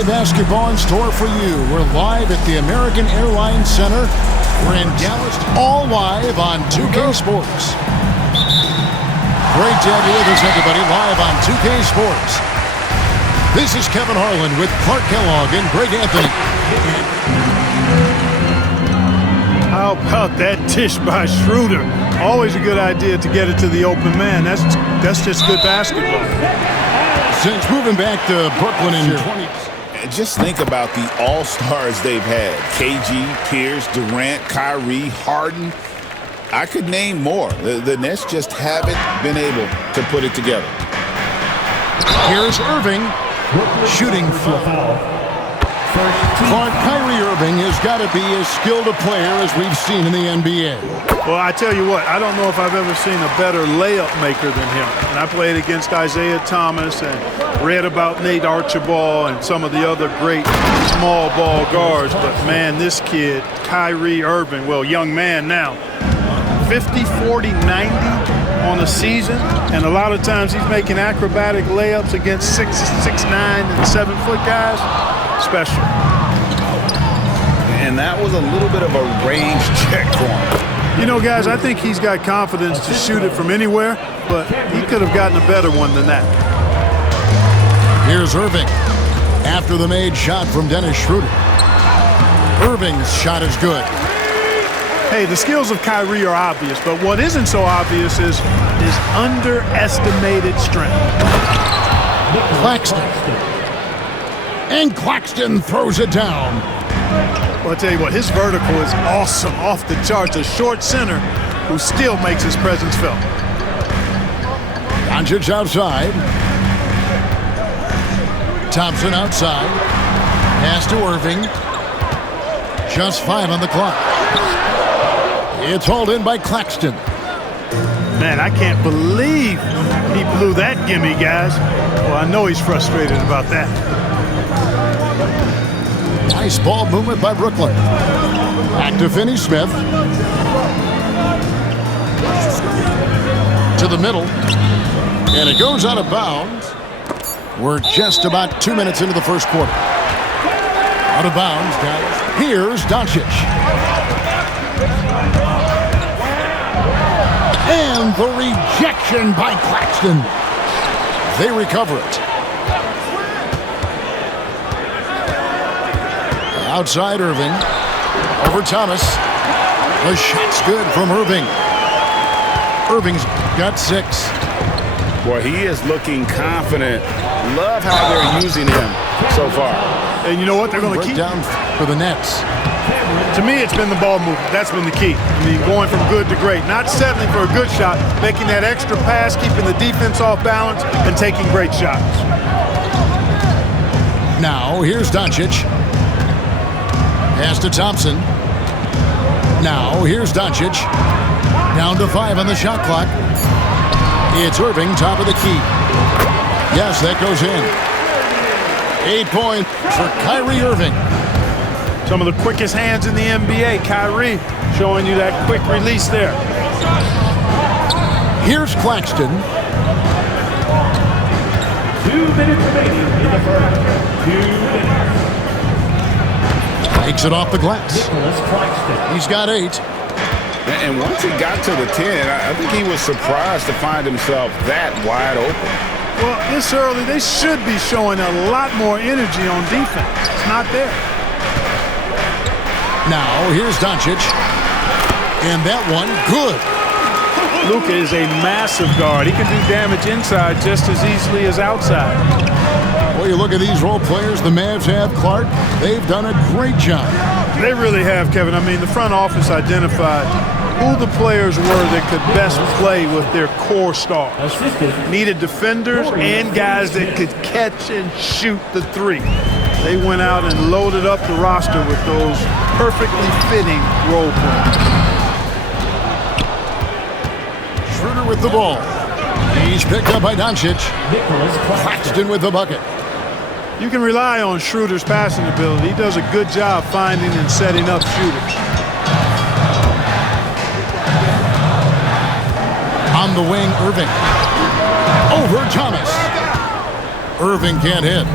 NBA basketball in store for you. We're live at the American Airlines Center. We're in Dallas, all live on 2K Sports. Great to have you with us, everybody, live on 2K Sports. This is Kevin Harlan with Clark Kellogg and Greg Anthony. How about that dish by Schroeder? Always a good idea to get it to the open man. That's just good basketball. Since moving back to Brooklyn in 20. Just think about the all-stars they've had. KG, Pierce, Durant, Kyrie, Harden. I could name more. The Nets just haven't been able to put it together. Here's Irving shooting foul. Clark, Kyrie Irving has got to be as skilled a player as we've seen in the NBA. Well, I tell you what, I don't know if I've ever seen a better layup maker than him. And I played against Isaiah Thomas and read about Nate Archibald and some of the other great small ball guards. But, man, this kid, Kyrie Irving, well, young man now, 50, 40, 90 on a season. And a lot of times he's making acrobatic layups against 6'9", and 7-foot guys. Special. And that was a little bit of a range check for him. You know, guys, I think he's got confidence to shoot it from anywhere, but he could have gotten a better one than that. Here's Irving after the made shot from Dennis Schroeder. Irving's shot is good. Hey, the skills of Kyrie are obvious, but what isn't so obvious is his underestimated strength. Claxton. And Claxton throws it down. Well, I'll tell you what, his vertical is awesome, off the charts. A short center who still makes his presence felt. Doncic outside. Thompson outside. Pass to Irving. Just 5 on the clock. It's hauled in by Claxton. Man, I can't believe he blew that gimme, guys. Well, I know he's frustrated about that. Nice ball movement by Brooklyn. Back to Finney-Smith. To the middle. And it goes out of bounds. We're just about 2 minutes into the first quarter. Out of bounds, guys. Here's Doncic. And the rejection by Claxton. They recover it. Outside Irving. Over Thomas. The shot's good from Irving. Irving's got 6. Boy, he is looking confident. Love how they're using him so far. And you know what? They're going to keep down for the Nets. To me, it's been the ball movement. That's been the key. I mean, going from good to great. Not settling for a good shot, making that extra pass, keeping the defense off balance, and taking great shots. Now, here's Doncic. Pass to Thompson. Now, here's Doncic. Down to 5 on the shot clock. It's Irving, top of the key. Yes, that goes in. 8 points for Kyrie Irving. Some of the quickest hands in the NBA. Kyrie showing you that quick release there. Here's Claxton. 2 minutes remaining in the first. 2 minutes. Takes it off the glass. Claxton. He's got 8. And once he got to the 10, I think he was surprised to find himself that wide open. Well, this early, they should be showing a lot more energy on defense. It's not there. Now, here's Doncic. And that one, good. Luka is a massive guard. He can do damage inside just as easily as outside. Well, you look at these role players the Mavs have, Clark. They've done a great job. They really have, Kevin. I mean, the front office identified who the players were that could best play with their core stars. Needed defenders and guys that could catch and shoot the 3. They went out and loaded up the roster with those perfectly fitting role players. Schroeder with the ball. He's picked up by Doncic. Claxton with the bucket. You can rely on Schroeder's passing ability. He does a good job finding and setting up shooters. On the wing, Irving. Over Thomas. Irving can't hit.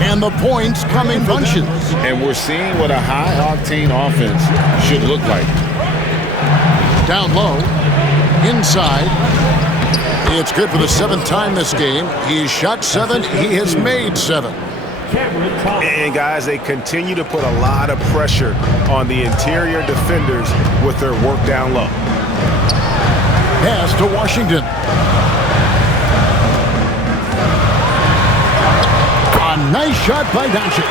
And the points come in bunches. And we're seeing what a high-octane offense should look like. Down low, inside. It's good for the 7th time this game. He's shot 7. He has made 7. And guys, they continue to put a lot of pressure on the interior defenders with their work down low. Pass to Washington. A nice shot by Doncic.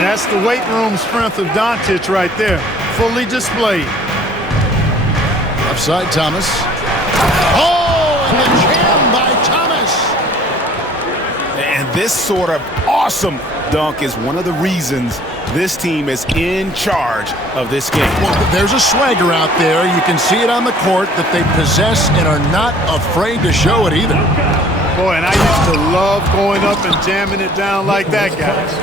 That's the weight room strength of Doncic right there. Fully displayed. Left side, Thomas. Oh, and the jam by Thomas. And this sort of awesome dunk is one of the reasons this team is in charge of this game. Well, there's a swagger out there. You can see it on the court that they possess and are not afraid to show it either. Boy, and I used to love going up and jamming it down like that, guys.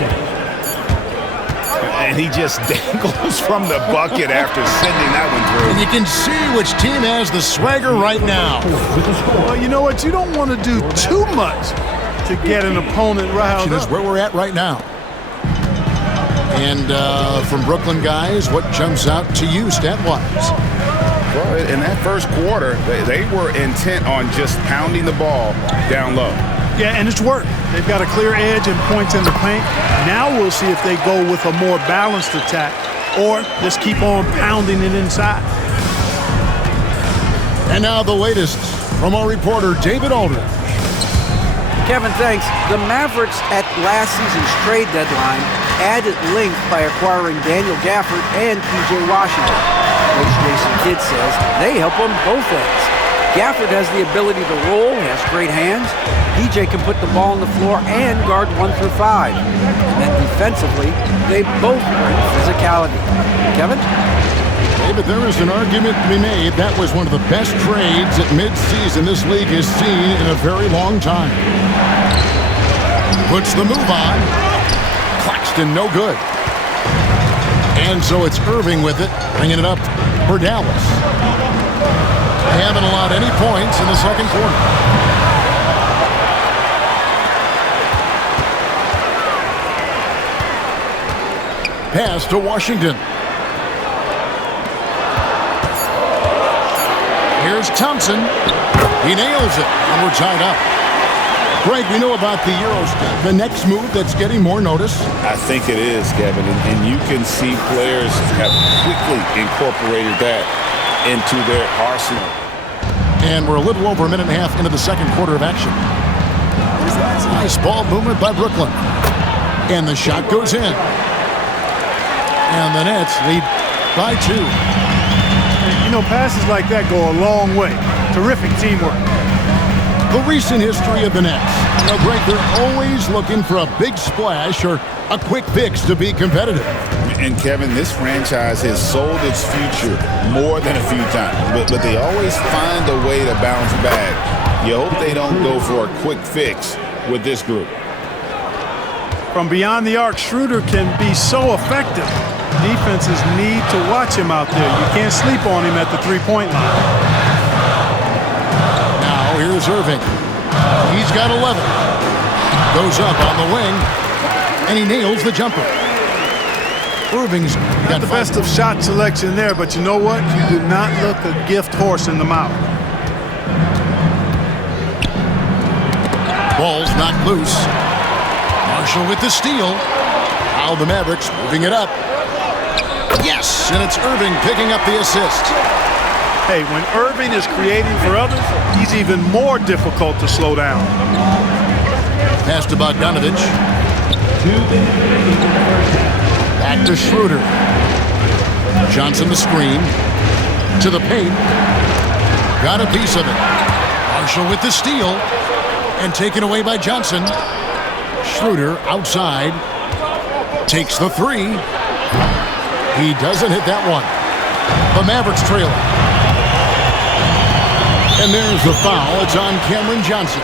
And he just dangles from the bucket after sending that one through. And you can see which team has the swagger right now. Well, you know what? You don't want to do too much to get an opponent riled That's up. where we're at right now. And from Brooklyn guys, what jumps out to you stat-wise? Well, in that first quarter, they were intent on just pounding the ball down low. Yeah, and it's worked. They've got a clear edge and points in the paint. Now we'll see if they go with a more balanced attack or just keep on pounding it inside. And now the latest from our reporter, David Aldridge. Kevin, thanks. The Mavericks at last season's trade deadline added length by acquiring Daniel Gafford and P.J. Washington. Coach Jason Kidd says they help on both ends. Gafford has the ability to roll, has great hands. P.J. can put the ball on the floor and guard 1 through 5. And then defensively, they both bring physicality. Kevin? David, there is an argument to be made. That was one of the best trades at midseason this league has seen in a very long time. Puts the move on. Claxton, no good. And so it's Irving with it, bringing it up for Dallas. They haven't allowed any points in the second quarter. Pass to Washington. Here's Thompson. He nails it, and we're tied up. Greg, we know about the Euros. The next move that's getting more notice? I think it is, Kevin, and you can see players have quickly incorporated that into their arsenal. And we're a little over a minute and a half into the second quarter of action. Nice ball movement by Brooklyn. And the shot goes in. And the Nets lead by 2. You know, passes like that go a long way. Terrific teamwork. The recent history of the Nets. You know, Greg, they're always looking for a big splash or a quick fix to be competitive. And Kevin, this franchise has sold its future more than a few times, but they always find a way to bounce back. You hope they don't go for a quick fix with this group. From beyond the arc, Schroeder can be so effective. Defenses need to watch him out there. You can't sleep on him at the three-point line. Now here's Irving. He's got 11. Goes up on the wing, and he nails the jumper. Irving's got the best of shot selection there, but you know what? You do not look a gift horse in the mouth. Ball's knocked loose. Marshall with the steal. Now the Mavericks moving it up. Yes, and it's Irving picking up the assist. Hey, when Irving is creating for others, he's even more difficult to slow down. Pass to Bogdanovich. Back to Schroeder. Johnson the screen. To the paint. Got a piece of it. Marshall with the steal. And taken away by Johnson. Schroeder outside. Takes the three. He doesn't hit that one. The Mavericks trailing. And there's the foul. It's on Cameron Johnson.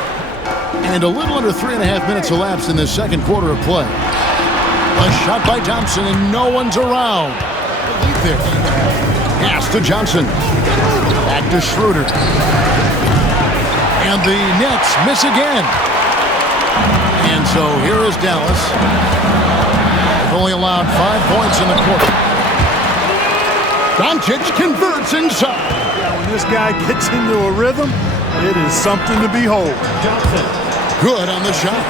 And a little under 3.5 minutes elapsed in the second quarter of play. A shot by Thompson, and no one's around. There. Pass to Johnson. Back to Schroeder. And the Nets miss again. And And so here is Dallas. They've only allowed 5 points in the quarter. Doncic converts inside. When this guy gets into a rhythm, it is something to behold. Good on the shot.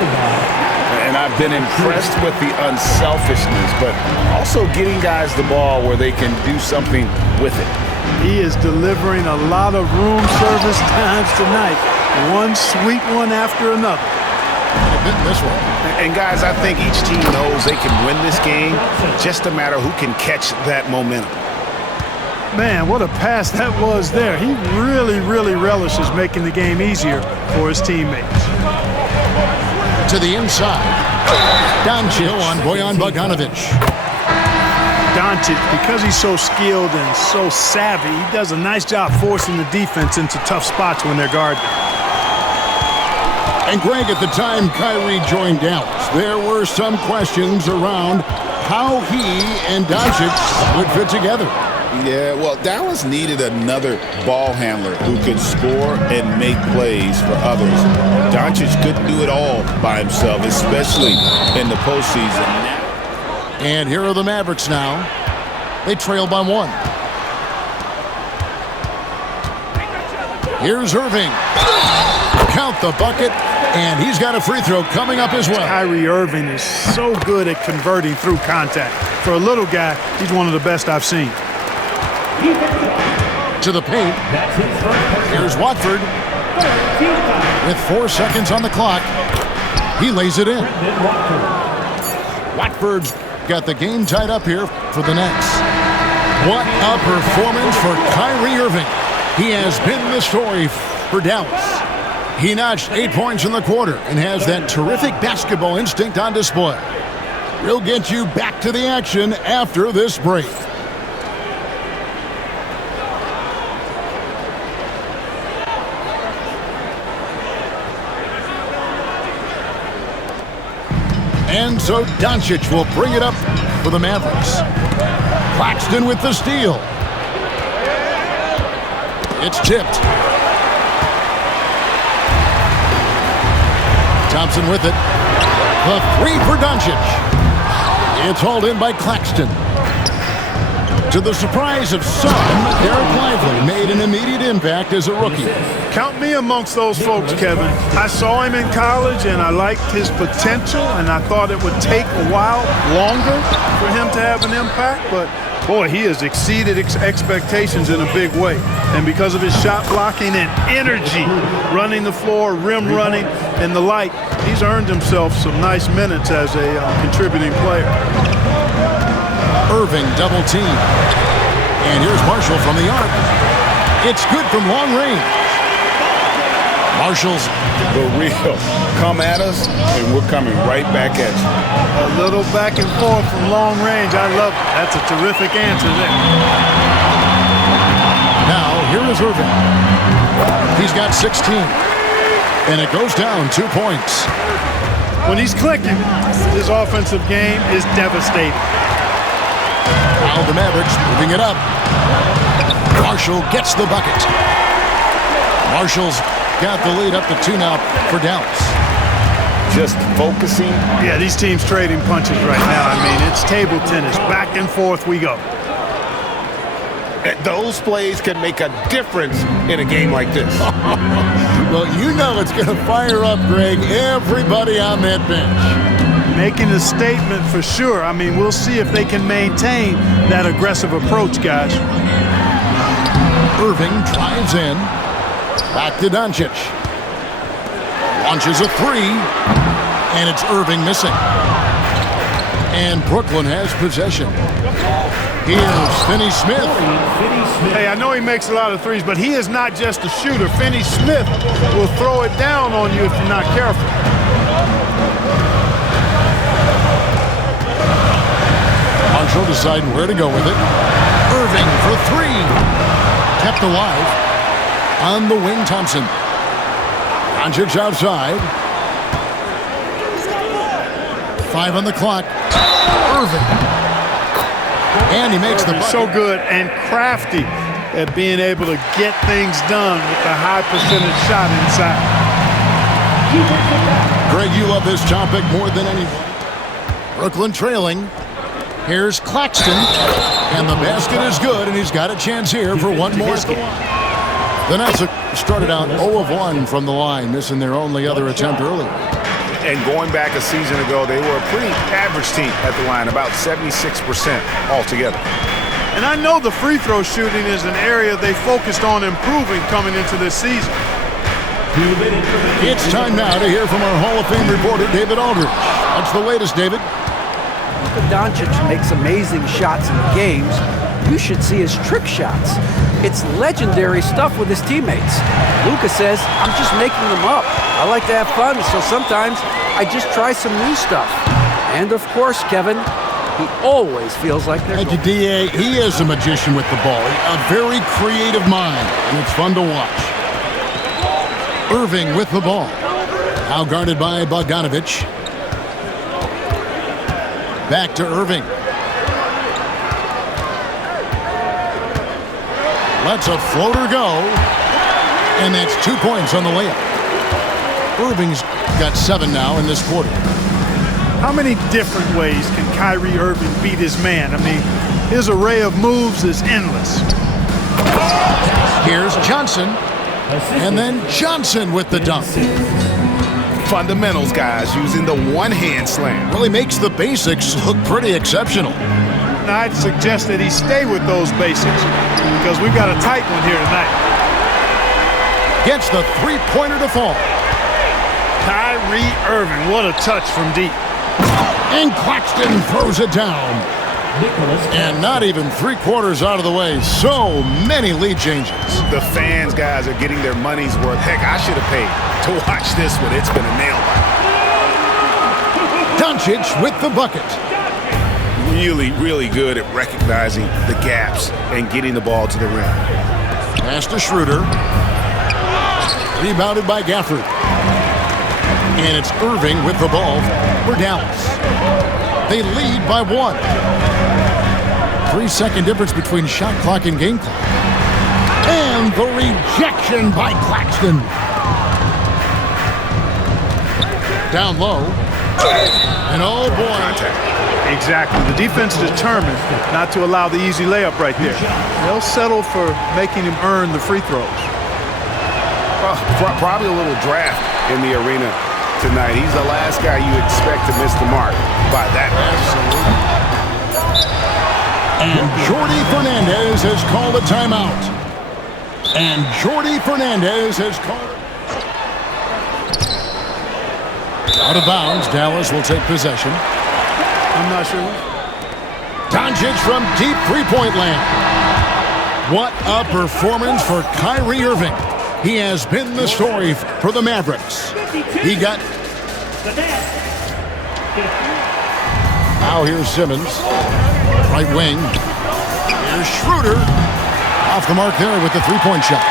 And I've been impressed with the unselfishness, but also getting guys the ball where they can do something with it. He is delivering a lot of room service times tonight. One sweet one after another. This one. And guys, I think each team knows they can win this game. Just a matter who can catch that momentum. Man, what a pass that was there. He really, really relishes making the game easier for his teammates. To the inside. Doncic on Bojan Bogdanovic. Doncic, because he's so skilled and so savvy, he does a nice job forcing the defense into tough spots when they're guarded. And Greg, at the time Kyrie joined Dallas, there were some questions around how he and Doncic would fit together. Yeah, well, Dallas needed another ball handler who could score and make plays for others. Doncic couldn't do it all by himself, especially in the postseason. And here are the Mavericks now. They trail by 1. Here's Irving. Count the bucket, and he's got a free throw coming up as well. Kyrie Irving is so good at converting through contact. For a little guy, he's one of the best I've seen. To the paint. Here's Watford. With 4 seconds on the clock, he lays it in. Watford's got the game tied up here for the Nets. What a performance for Kyrie Irving. He has been the story for Dallas. He notched 8 points in the quarter and has that terrific basketball instinct on display. We'll get you back to the action after this break. And so Doncic will bring it up for the Mavericks. Claxton with the steal. It's tipped. Thompson with it. The 3 for Doncic. It's hauled in by Claxton. To the surprise of some, Derek Lively made an immediate impact as a rookie. Count me amongst those folks, Kevin. I saw him in college, and I liked his potential, and I thought it would take a while longer for him to have an impact, but boy, he has exceeded expectations in a big way. And because of his shot blocking and energy, running the floor, rim running, and the like, he's earned himself some nice minutes as a contributing player. Irving double team. And here's Marshall from the arc. It's good from long range. Marshall's The real. Come at us, and we're coming right back at you. A little back and forth from long range. I love it. That's a terrific answer there. Now, here is Irving. He's got 16. And it goes down 2 points. When he's clicking, his offensive game is devastating. Now the Mavericks moving it up. Marshall gets the bucket. Marshall's got the lead up to 2 now for Dallas. Just focusing. Yeah, these teams trading punches right now. I mean, it's table tennis. Back and forth we go. Those plays can make a difference in a game like this. Well, you know it's going to fire up, Greg, everybody on that bench. Making a statement for sure. I mean, we'll see if they can maintain that aggressive approach, guys. Irving drives in. Back to Doncic. Launches a 3. And it's Irving missing. And Brooklyn has possession. Here's Finney-Smith. Hey, I know he makes a lot of threes, but he is not just a shooter. Finney-Smith will throw it down on you if you're not careful. Marshall deciding where to go with it. Irving for 3. Kept alive. On the wing, Thompson. Doncic outside. 5 on the clock. Irving. And he makes the bucket. So good and crafty at being able to get things done with a high percentage shot inside. Greg, you love this topic more than anyone. Brooklyn trailing. Here's Claxton. And the basket is good, and he's got a chance here for one more. The Nets started out 0 of 1 from the line, missing their only other attempt earlier. And going back a season ago, they were a pretty average team at the line, about 76% altogether. And I know the free throw shooting is an area they focused on improving coming into this season. It's time now to hear from our Hall of Fame reporter, David Aldridge. What's the latest, David? Luka Doncic makes amazing shots in games. You should see his trick shots. It's legendary stuff with his teammates. Luka says, I'm just making them up. I like to have fun, so sometimes I just try some new stuff. And of course, Kevin, he always feels like they're Thank you, D.A. He is a magician with the ball. A very creative mind, and it's fun to watch. Irving with the ball. Now guarded by Bogdanovich. Back to Irving. Lets a floater go. And that's 2 points on the layup. Irving's got 7 now in this quarter. How many different ways can Kyrie Irving beat his man? I mean, his array of moves is endless. Here's Johnson. And then Johnson with the dunk. Fundamentals, guys, using the one-hand slam. Really makes the basics look pretty exceptional. Now, I'd suggest that he stay with those basics because we've got a tight one here tonight. Gets the three-pointer to fall. Kyrie Irving, what a touch from deep. And Claxton throws it down. And not even 3/4 out of the way. So many lead changes. The fans, guys, are getting their money's worth. Heck, I should have paid to watch this one. It's been a nail-biter. Doncic with the bucket. Really, really good at recognizing the gaps and getting the ball to the rim. Pass to Schroeder. Rebounded by Gafford. And it's Irving with the ball for Dallas. They lead by 1. 3-second difference between shot clock and game clock. And the rejection by Claxton. Down low. And oh boy. Contact. Exactly. The defense is determined not to allow the easy layup right there. They'll settle for making him earn the free throws. Well, probably a little draft in the arena tonight. He's the last guy you expect to miss the mark by that much. And Jordi Fernandez has called a timeout. And Jordi Fernandez has called it. Out of bounds, Dallas will take possession. I'm not sure. Doncic from deep three-point land. What a performance for Kyrie Irving. He has been the story for the Mavericks. He got... Now here's Simmons. Right wing. Here's Schroeder. Off the mark there with the three-point shot.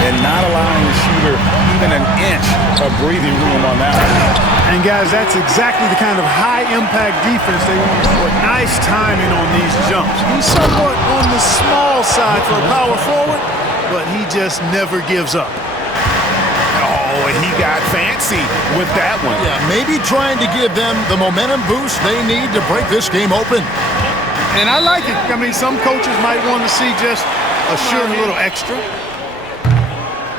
And not allowing the shooter even an inch of breathing room on that one. And guys, that's exactly the kind of high-impact defense they want for. Nice timing on these jumps. He's somewhat on the small side for a power forward, but he just never gives up. Oh, and he got fancy with that one. Yeah, maybe trying to give them the momentum boost they need to break this game open. And I like it. I mean, some coaches might want to see just a sure little extra.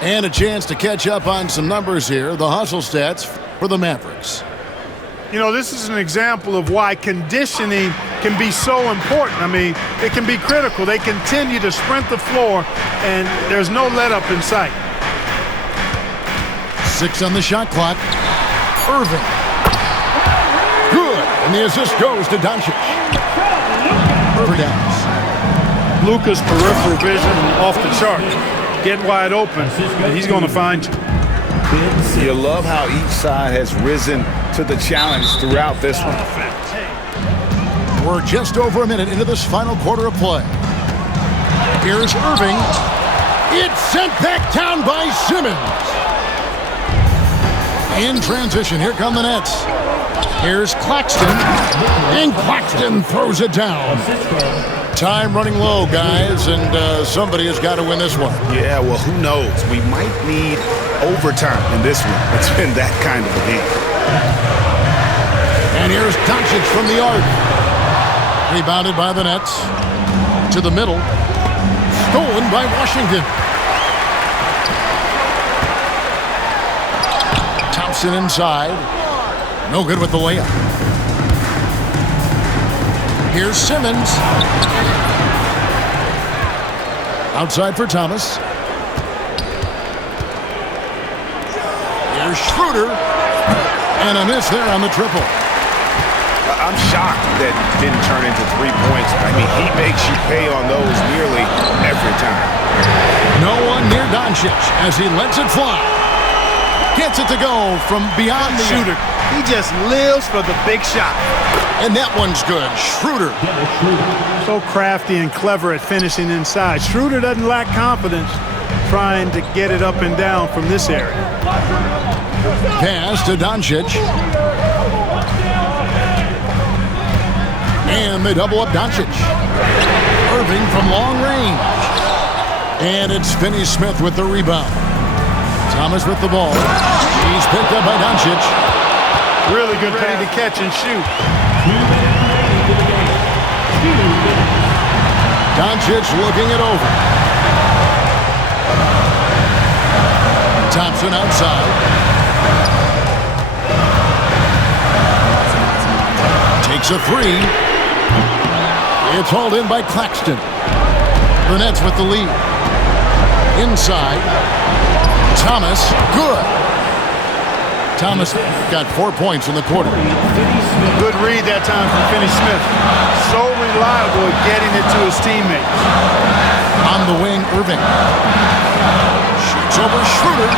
And a chance to catch up on some numbers here. The hustle stats for the Mavericks. You know, this is an example of why conditioning can be so important. I mean, it can be critical. They continue to sprint the floor, and there's no let-up in sight. 6 on the shot clock. Irving. Good. And the assist goes to Doncic. For Dallas. Luka's peripheral vision off the chart. Get wide open, and he's going to find you. You love how each side has risen to the challenge throughout this one. We're just over a minute into this final quarter of play. Here's Irving. It's sent back down by Simmons. In transition, here come the Nets. Here's Claxton. And Claxton throws it down. Time running low, guys, and somebody has got to win this one. Yeah, well, who knows? We might need overtime in this one. It's been that kind of a game. And here's Doncic from the arc. Rebounded by the Nets. To the middle. Stolen by Washington. Thompson inside. No good with the layup. Here's Simmons. Outside for Thomas. Here's Schroeder. And a miss there on the triple. I'm shocked that didn't turn into 3 points. I mean, he makes you pay on those nearly every time. No one near Doncic as he lets it fly. Gets it to go from beyond the shooter. He just lives for the big shot. And that one's good. Schroeder. So crafty and clever at finishing inside. Schroeder doesn't lack confidence trying to get it up and down from this area. Pass to Doncic. And they double up Doncic. Irving from long range. And it's Finney-Smith with the rebound. Thomas with the ball. He's picked up by Doncic. Really good ready to catch and shoot. Doncic looking it over. Thompson outside. Takes a three. It's hauled in by Claxton. The Nets with the lead. Inside. Thomas, good. Thomas got 4 points in the quarter. Good read that time from Finney-Smith. So reliable at getting it to his teammates. On the wing, Irving. Shoots over Schroeder.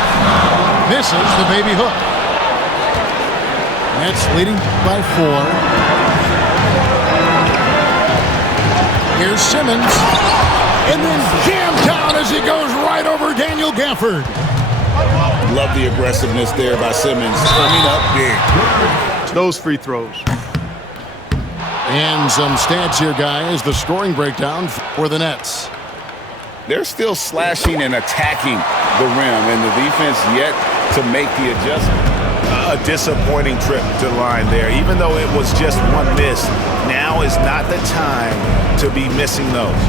Misses the baby hook. Nets leading by 4. Here's Simmons. And then jammed down as he goes right over Daniel Gafford. Love the aggressiveness there by Simmons. Coming up big. Those free throws. And some stats here, guys. The scoring breakdown for the Nets. They're still slashing and attacking the rim, and the defense yet to make the adjustment. A disappointing trip to the line there. Even though it was just one miss, now is not the time to be missing those.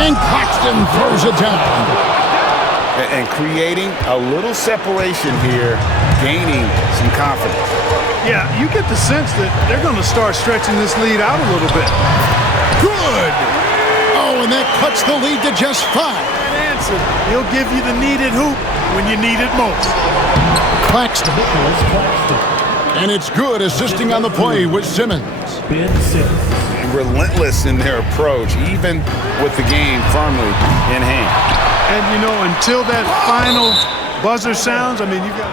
And Claxton throws it down. And creating a little separation here, gaining some confidence. Yeah, you get the sense that they're going to start stretching this lead out a little bit. Good. Oh, and that cuts the lead to just 5. That answer. He'll give you the needed hoop when you need it most. Claxton. And it's good, assisting on the play with Simmons. Relentless in their approach, even with the game firmly in hand. And, you know, until that final buzzer sounds, I mean, you got...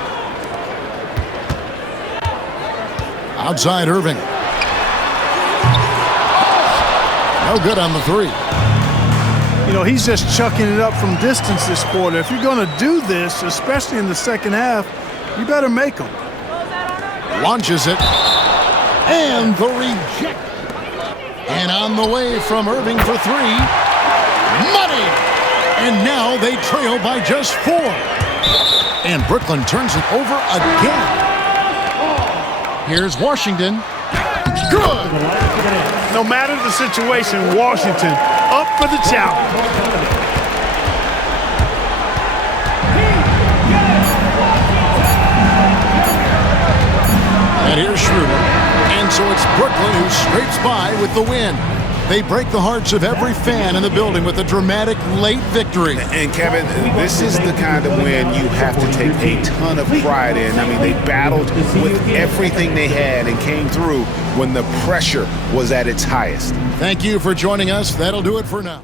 Outside Irving. No good on the 3. You know, he's just chucking it up from distance this quarter. If you're going to do this, especially in the second half, you better make them. Launches it. And the reject. And on the way from Irving for 3. Money! And now they trail by just 4. And Brooklyn turns it over again. Here's Washington. Good! No matter the situation, Washington up for the challenge. And here's Schroeder. And so it's Brooklyn who scrapes by with the win. They break the hearts of every fan in the building with a dramatic late victory. And Kevin, this is the kind of win you have to take a ton of pride in. I mean, they battled with everything they had and came through when the pressure was at its highest. Thank you for joining us. That'll do it for now.